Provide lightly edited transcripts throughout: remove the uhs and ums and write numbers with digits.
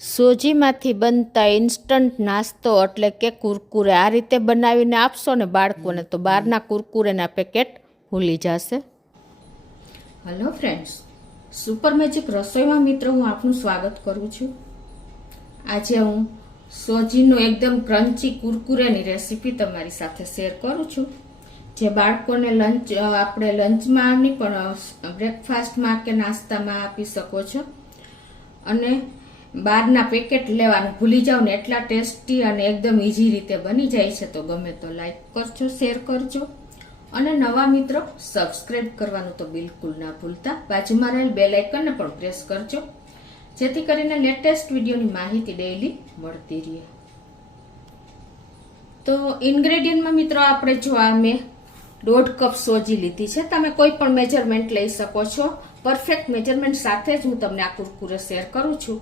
સોજીમાંથી બનતા ઇન્સ્ટન્ટ નાસ્તો એટલે કે કુરકુરે આ રીતે બનાવીને આપશો ને બાળકોને તો બહારના કુરકુરેના પેકેટ ભૂલી જશે. હેલો ફ્રેન્ડ્સ, સુપર મેજિક રસોઈમાં મિત્રો હું આપનું સ્વાગત કરું છું. આજે હું સોજીનો એકદમ ક્રન્ચી કુરકુરેની રેસીપી તમારી સાથે શેર કરું છું, જે બાળકોને આપણે લંચમાં નહીં પણ બ્રેકફાસ્ટમાં કે નાસ્તામાં આપી શકો છો. અને બહારના પેકેટ લેવાનું ભૂલી જાઓ ને એટલા ટેસ્ટી અને એકદમ ઇઝી રીતે બની જાય છે. તો ગમે તો લાઈક કરજો, શેર કરજો અને નવા મિત્રો સબસ્ક્રાઇબ કરવાનું તો બિલકુલ ના ભૂલતા. બાજુમાં રહેલ બેલ આઇકનને પણ પ્રેસ કરજો, જેથી કરીને લેટેસ્ટ વિડીયોની માહિતી ડેઈલી મળતી રહે. તો ઇન્ગ્રેડિયન્ટમાં મિત્રો આપણે જો આ મેં 1.5 કપ સોજી લીધી છે. તમે કોઈ પણ મેજરમેન્ટ લઈ શકો છો. પરફેક્ટ મેજરમેન્ટ સાથે જ હું તમને આ કુરકુરે શેર કરું છું.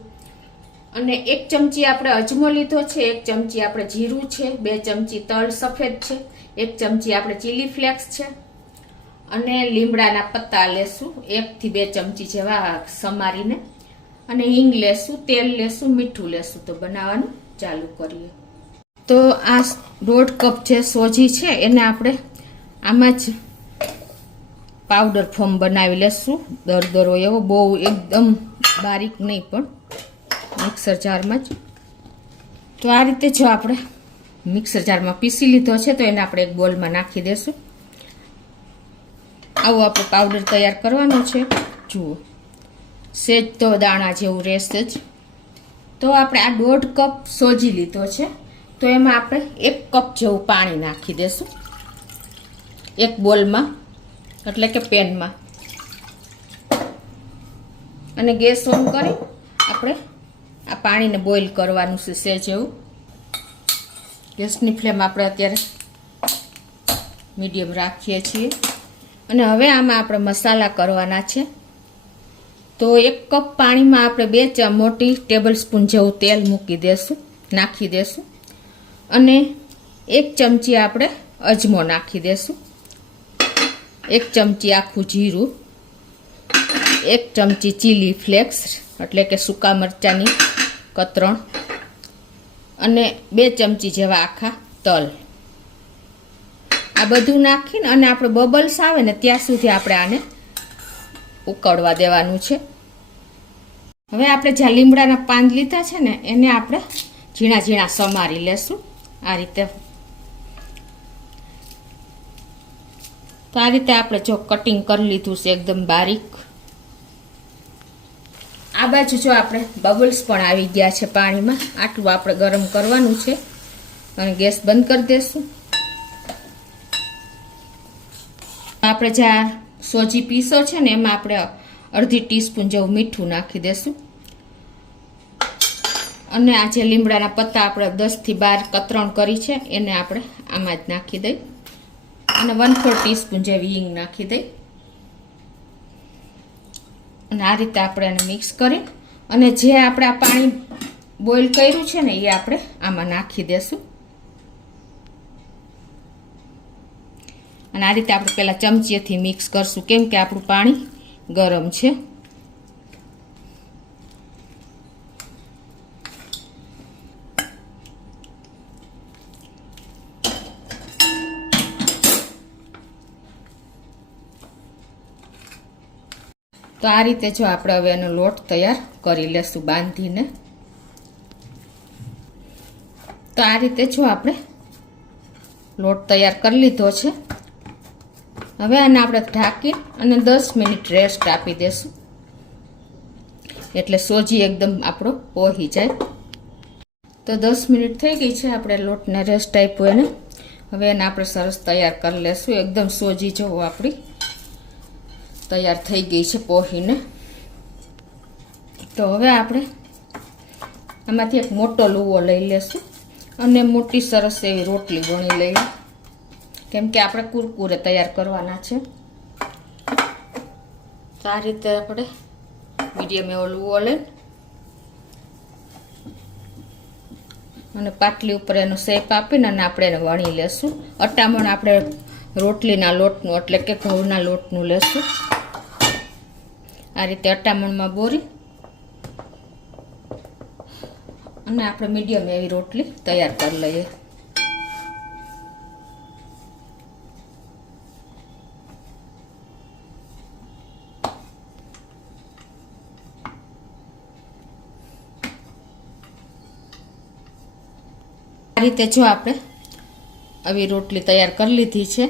અને 1 ચમચી આપણે અજમો લીધો છે, 1 ચમચી આપણે જીરું છે, 2 ચમચી તલ સફેદ છે, 1 ચમચી આપણે ચીલી ફ્લેક્સ છે અને લીમડાના પત્તા લેશું 1 થી 2 ચમચી જેવા સમારીને, અને હિંગ લેશું, તેલ લેશું, મીઠું લેશું. તો બનાવવાનું ચાલુ કરીએ. તો આ 1.5 કપ જે સોજી છે એને આપણે આમાં જ પાવડર ફોર્મ બનાવી લેશું, દરદરો એવો, બહુ એકદમ બારીક નહીં પણ મિક્સર જારમાં જ. તો આ રીતે જો આપણે મિક્સર જારમાં પીસી લીધો છે તો એને આપણે એક બોલમાં નાખી દેશું. આવો આપણે પાવડર તૈયાર કરવાનો છે. જુઓ, સેજ તો દાણા જેવું રહેશે જ. તો આપણે આ 1.5 કપ સોજી લીધો છે, તો એમાં આપણે 1 કપ જેવું પાણી નાખી દેશું એક બોલમાં, એટલે કે પેનમાં. અને ગેસ ઓન કરી આપણે આ પાણીને બોઇલ કરવાનું છે સેજ એવું. ગેસની ફ્લેમ આપણે અત્યારે મીડિયમ રાખીએ છીએ. અને હવે આમાં આપણે મસાલા કરવાના છે. તો 1 કપ પાણીમાં આપણે 2 મોટી ટેબલ સ્પૂન જેવું તેલ મૂકી દેશું, નાખી દેશું. અને 1 ચમચી આપણે અજમો નાખી દેશું, 1 ચમચી આખું જીરું, 1 ચમચી ચીલી ફ્લેક્સ એટલે કે સૂકા મરચાંની કતરણ, અને 2 ચમચી જેવા આખા તલ. આ બધું નાખીને અને આપણે બબલ્સ આવે ને ત્યાં સુધી આપણે આને ઉકળવા દેવાનું છે. હવે આપણે જ્યાં લીમડાના પાન લીધા છે ને એને આપણે ઝીણા ઝીણા સમારી લેશું આ રીતે. તો આ રીતે આપણે જો કટિંગ કરી લીધું છે એકદમ બારીક. આ બાજુ જો આપણે બબલ્સ પણ આવી ગયા છે પાણીમાં. આટલું આપણે ગરમ કરવાનું છે અને ગેસ બંધ કરી દેશું. આપણે જ્યાં સોજી પીસો છે ને એમાં આપણે અડધી ટીસ્પૂન જેવું મીઠું નાખી દેશું. અને આ જે લીમડાના પત્તા આપણે 10 થી 12 કતરણ કરી છે એને આપણે આમાં જ નાખી દઈ. અને 1/4 ટીસ્પૂન જેવી હિંગ નાખી દઈ. અને આ રીતે આપણે એને મિક્સ કરી અને જે આપણે આ પાણી બોઇલ કર્યું છે ને એ આપણે આમાં નાખી દેશું. અને આ રીતે આપણે પહેલાં ચમચીએથી મિક્સ કરશું, કેમ કે આપણું પાણી ગરમ છે. તો આ રીતે જો આપણે હવે એનો લોટ તૈયાર કરી લેશું બાંધીને. તો આ રીતે જો આપણે લોટ તૈયાર કરી લીધો છે. હવે આને આપણે ઢાંકી અને 10 મિનિટ રેસ્ટ આપી દેશું, એટલે સોજી એકદમ આપણો પોહી જાય. તો 10 મિનિટ થઈ ગઈ છે, આપણે લોટને રેસ્ટ આપ્યો એને. હવે એને આપણે સરસ તૈયાર કરી લેશું. એકદમ સોજી જેવો આપણી તૈયાર થઈ ગઈ છે પોહીને. તો હવે આપણે આમાંથી એક મોટો લુવો લઈ લેશું અને મોટી સરસ એવી રોટલી વણી લઈએ, કેમ કે આપણે કુરકુરે તૈયાર કરવાના છે. તો આ રીતે આપણે મીડિયમ એવો લુવો લઈ અને પાટલી ઉપર એનો શેપ આપીને અને આપણે એને વણી લેશું. અટામણ આપણે રોટલીના લોટનું એટલે કે ઘઉંના લોટનું લેશું. આ રીતે અટામણમાં બોરી અને આપણે મીડિયમ એવી રોટલી તૈયાર કરી લઈએ. આ રીતે જો આપણે આવી રોટલી તૈયાર કરી લીધી છે.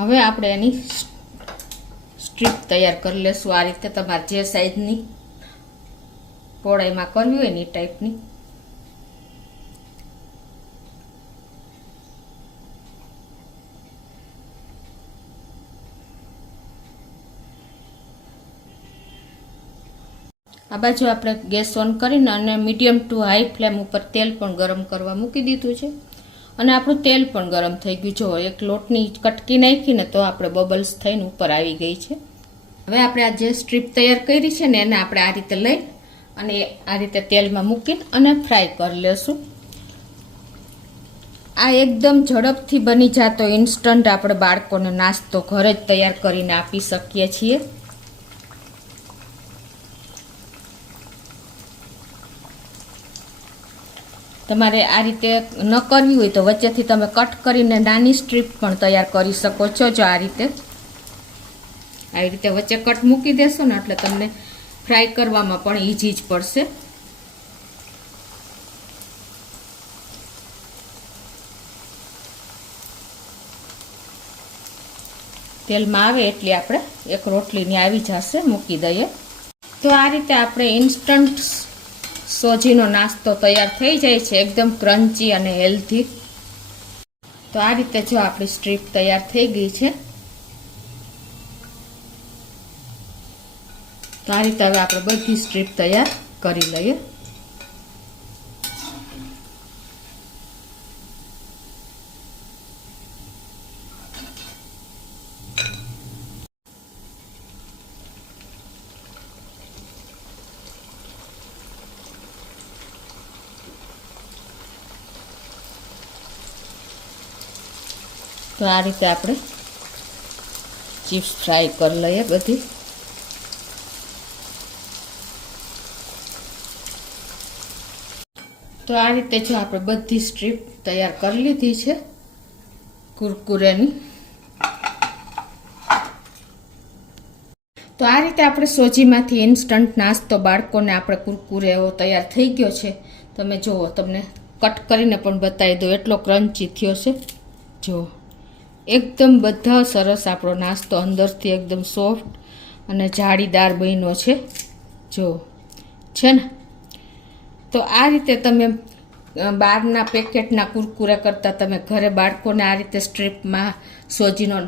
હવે આપણે એની સ્ટ્રીપ તૈયાર કરી લેશું. આ રીતે તમારે જે સાઈઝની પહોળાઈમાં કરવી હોય ને એ ટાઈપની. આ બાજુ આપણે ગેસ ઓન કરીને અને મીડિયમ ટુ હાઈ ફ્લેમ ઉપર તેલ પણ ગરમ કરવા મૂકી દીધું છે. અને આપણું તેલ પણ ગરમ થઈ ગયું. જો એક લોટની કટકી નાખીને તો આપણે બબલ્સ થઈને ઉપર આવી ગઈ છે. હવે આપણે આ જે સ્ટ્રીપ તૈયાર કરી છે ને એને આપણે આ રીતે લઈ અને આ રીતે તેલમાં મૂકીને અને ફ્રાય કરી લેશું. આ એકદમ ઝડપથી બની જતો ઇન્સ્ટન્ટ આપણે બાળકોને નાસ્તો ઘરે જ તૈયાર કરીને આપી શકીએ છીએ. તમારે આ રીતે ન કરવી હોય તો વચ્ચેથી તમે કટ કરીને નાની સ્ટ્રીપ પણ તૈયાર કરી શકો છો. જો આ રીતે આવી રીતે વચ્ચે કટ મૂકી દેશો ને એટલે તમને ફ્રાય કરવામાં પણ ઈઝી જ પડશે. તેલમાં આવે એટલે આપણે એક રોટલીની આવી જશે, મૂકી દઈએ. તો આ રીતે આપણે ઇન્સ્ટન્ટ સોજીનો નાસ્તો તૈયાર થઈ જાય છે, એકદમ ક્રન્ચી અને હેલ્ધી. તો આ રીતે જો આપણી સ્ટ્રીપ તૈયાર થઈ ગઈ છે. તો આ રીતે હવે આપણે બધી સ્ટ્રીપ તૈયાર કરી લઈએ. તો આ રીતે આપણે ચિપ્સ ફ્રાય કરી લઈએ બધી. તો આ રીતે જો આપણે બધી સ્ટ્રીપ તૈયાર કરી લીધી છે કુરકુરેની. તો આ રીતે આપણે સોજીમાંથી ઇન્સ્ટન્ટ નાસ્તો બાળકોને આપણે કુરકુરે એવો તૈયાર થઈ ગયો છે. તમે જુઓ, તમને કટ કરીને પણ બતાવી દો એટલો ક્રન્ચી થયો છે. જુઓ, એકદમ બધા સરસ આપણો નાસ્તો અંદરથી એકદમ સોફ્ટ અને જાળીદાર બન્યો છે. જો છે ને. તો આ રીતે તમે બહારના પેકેટના કુરકુરા કરતાં તમે ઘરે બાળકોને આ રીતે સ્ટ્રીપમાં સોજીનો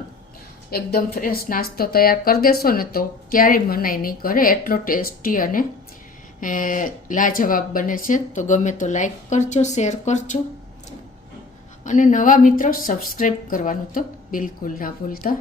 એકદમ ફ્રેશ નાસ્તો તૈયાર કરી દેશો ને તો ક્યારેય મનાઈ નહીં કરે. એટલો ટેસ્ટી અને લાજવાબ બને છે. તો ગમે તો લાઈક કરજો, શેર કરજો અને નવા મિત્રો સબસ્ક્રાઈબ કરવાનું તો બિલકુલ ના ભૂલતા.